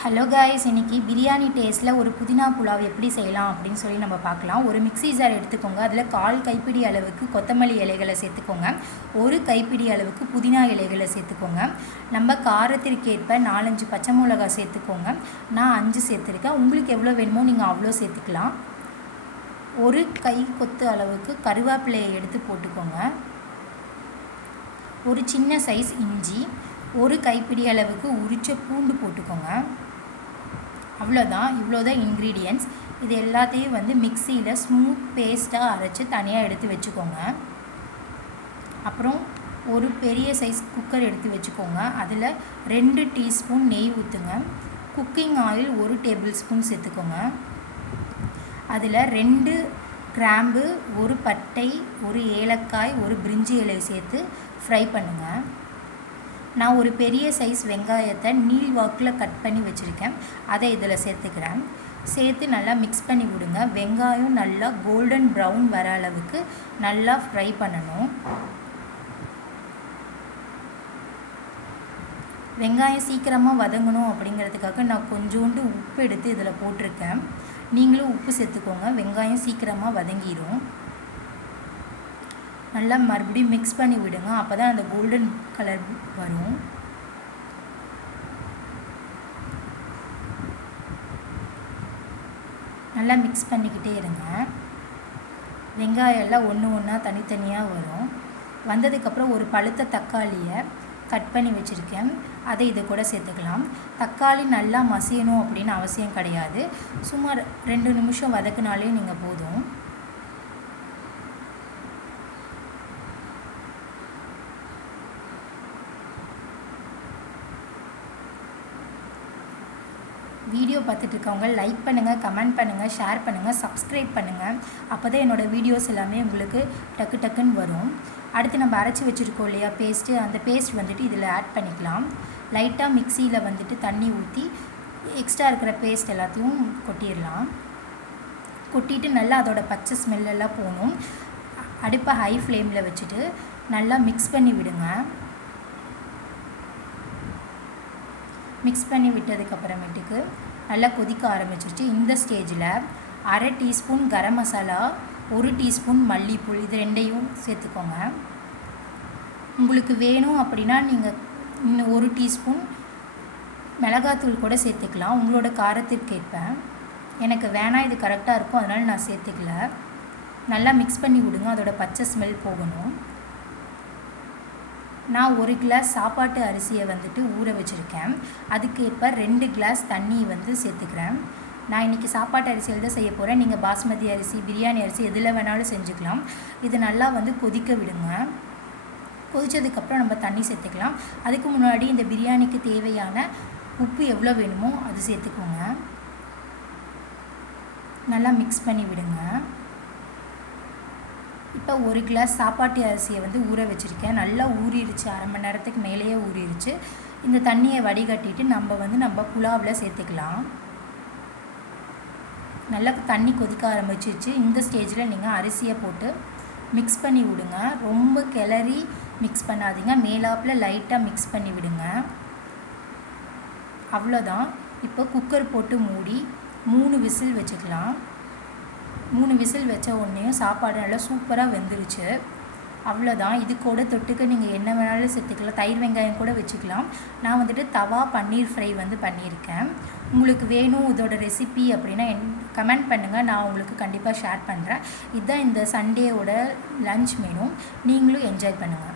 Hello guys, இன்றைக்கி பிரியாணி டேஸ்ட்டில் ஒரு புதினா புலாவ் எப்படி செய்யலாம் அப்படின்னு சொல்லி நம்ம பார்க்கலாம். ஒரு மிக்ஸி ஜார் எடுத்துக்கோங்க. அதில் 1/4 கைப்பிடி அளவுக்கு கொத்தமல்லி இலைகளை சேர்த்துக்கோங்க. 1 கைப்பிடி அளவுக்கு புதினா இலைகளை சேர்த்துக்கோங்க. நம்ம காரத்திற்கேற்ப 4-5 பச்சை மிளகாய் சேர்த்துக்கோங்க. நான் 5 சேர்த்துருக்கேன். உங்களுக்கு எவ்வளோ வேணுமோ நீங்கள் அவ்வளோ சேர்த்துக்கலாம். 1 கை கொத்து அளவுக்கு கருவேப்பிலையை எடுத்து போட்டுக்கோங்க. ஒரு சின்ன சைஸ் இஞ்சி, 1 கைப்பிடி அளவுக்கு உரிச்ச பூண்டு போட்டுக்கோங்க. அவ்வளோதான். இவ்வளோதான் இன்க்ரீடியன்ட்ஸ். இது எல்லாத்தையும் மிக்சியில் ஸ்மூத் பேஸ்ட்டாக அரைச்சி தனியாக எடுத்து வச்சுக்கோங்க. அப்புறம் ஒரு பெரிய சைஸ் குக்கர் எடுத்து வச்சுக்கோங்க. அதில் 2 டீஸ்பூன் நெய் ஊற்றுங்க. குக்கிங் ஆயில் 1 டேபிள் ஸ்பூன் சேர்த்துக்கோங்க. அதில் 2 கிராம்பு, 1 பட்டை, 1 ஏலக்காய், 1 பிரிஞ்சி இலை சேர்த்து ஃப்ரை பண்ணுங்கள். நான் ஒரு பெரிய சைஸ் வெங்காயத்தை நீள் வாக்கில் கட் பண்ணி வச்சுருக்கேன். அதை இதில் சேர்த்துக்கிறேன். சேர்த்து நல்லா மிக்ஸ் பண்ணி விடுங்க. வெங்காயம் நல்லா கோல்டன் ப்ரௌன் வர அளவுக்கு நல்லா ஃப்ரை பண்ணணும். வெங்காயம் சீக்கிரமாக வதங்கணும் அப்படிங்கிறதுக்காக நான் கொஞ்சோண்டு உப்பு எடுத்து இதில் போட்டிருக்கேன். நீங்களும் உப்பு சேர்த்துக்கோங்க. வெங்காயம் சீக்கிரமாக வதங்கிடும். நல்லா மறுபடியும் மிக்ஸ் பண்ணி விடுங்க. அப்போ தான் அந்த கோல்டன் கலர் வரும். நல்லா மிக்ஸ் பண்ணிக்கிட்டே இருங்க. வெங்காயம் எல்லாம் ஒன்று ஒன்றா தனித்தனியாக வரும். வந்ததுக்கப்புறம் ஒரு பழுத்த தக்காளியை கட் பண்ணி வச்சுருக்கேன். அதை இது கூட சேர்த்துக்கலாம். தக்காளி நல்லா மசியணும் அப்படின்னு அவசியம் கிடையாது. சுமார் 2 நிமிஷம் வதக்குனாலே நீங்கள் போதும். வீடியோ பார்த்துட்டு இருக்கவங்க லைக் பண்ணுங்கள், கமெண்ட் பண்ணுங்கள், ஷேர் பண்ணுங்கள், சப்ஸ்கிரைப் பண்ணுங்கள். அப்போ தான் என்னோடய வீடியோஸ் எல்லாமே உங்களுக்கு டக்குன்னு வரும். அடுத்து நம்ம அரைச்சி வச்சுருக்கோம் இல்லையா பேஸ்ட்டு, அந்த பேஸ்ட் இதில் ஆட் பண்ணிக்கலாம். லைட்டாக மிக்சியில் தண்ணி ஊற்றி எக்ஸ்ட்ரா இருக்கிற பேஸ்ட் எல்லாத்தையும் கொட்டிடலாம். கொட்டிட்டு நல்லா அதோட பச்சை ஸ்மெல்லெல்லாம் போகணும். அடுப்பை ஹை ஃப்ளேமில் வச்சுட்டு நல்லா மிக்ஸ் பண்ணி விடுங்க. மிக்ஸ் பண்ணி விட்டதுக்கப்புறமேட்டுக்கு நல்லா கொதிக்க ஆரம்பிச்சிருச்சு. இந்த ஸ்டேஜில் 1/2 டீஸ்பூன் கரம் மசாலா, 1 டீஸ்பூன் மல்லிப்பூள், இது 2ஐயும் சேர்த்துக்கோங்க. உங்களுக்கு வேணும் அப்படின்னா நீங்கள் இன்னும் 1 டீஸ்பூன் மிளகாத்தூள் கூட சேர்த்துக்கலாம், உங்களோட காரத்திற்கேற்ப. எனக்கு வேணாம், இது கரெக்டாக இருக்கும், அதனால் நான் சேர்த்துக்கல. நல்லா மிக்ஸ் பண்ணி விடுங்க. அதோட பச்சை ஸ்மெல் போகணும். நான் 1 கிளாஸ் சாப்பாட்டு அரிசியை ஊற வச்சுருக்கேன். அதுக்கேற்ப 2 கிளாஸ் தண்ணி சேர்த்துக்கிறேன். நான் இன்றைக்கி சாப்பாட்டு அரிசியில் தான் செய்ய போகிறேன். நீங்கள் பாஸ்மதி அரிசி, பிரியாணி அரிசி எதில் வேணாலும் செஞ்சுக்கலாம். இது நல்லா கொதிக்க விடுங்க. கொதித்ததுக்கப்புறம் நம்ம தண்ணி சேர்த்துக்கலாம். அதுக்கு முன்னாடி இந்த பிரியாணிக்கு தேவையான உப்பு எவ்வளோ வேணுமோ அது சேர்த்துக்கோங்க. நல்லா மிக்ஸ் பண்ணி விடுங்க. இப்போ 1 கிளாஸ் சாப்பாட்டு அரிசியை ஊற வச்சுருக்கேன். நல்லா ஊறிடுச்சு, 1/2 மணி நேரத்துக்கு மேலேயே ஊறிடுச்சு. இந்த தண்ணியை வடிகட்டிட்டு நம்ம புலாவில் சேர்த்துக்கலாம். நல்லா தண்ணி கொதிக்க ஆரம்பிச்சிருச்சு. இந்த ஸ்டேஜில் நீங்கள் அரிசியை போட்டு மிக்ஸ் பண்ணி விடுங்க. ரொம்ப கிளறி மிக்ஸ் பண்ணாதீங்க, மேலாப்பில் லைட்டாக மிக்ஸ் பண்ணி விடுங்க. அவ்வளோதான். இப்போ குக்கர் போட்டு மூடி 3 விசில் வச்சுக்கலாம். 3 விசில் வச்ச உடனேயும் சாப்பாடு நல்லா சூப்பராக வெந்துருச்சு. அவ்வளோதான். இது கூட தொட்டுக்க நீங்கள் என்ன வேணாலும் சேர்த்துக்கலாம். தயிர் வெங்காயம் கூட வச்சுக்கலாம். நான் தவா பன்னீர் ஃப்ரை பண்ணியிருக்கேன். உங்களுக்கு வேணும் இதோட ரெசிபி அப்படின்னா கமெண்ட் பண்ணுங்கள், நான் உங்களுக்கு கண்டிப்பாக ஷேர் பண்ணுறேன். இதுதான் இந்த சண்டேவோட லன்ச் மெனு. நீங்களும் என்ஜாய் பண்ணுங்கள்.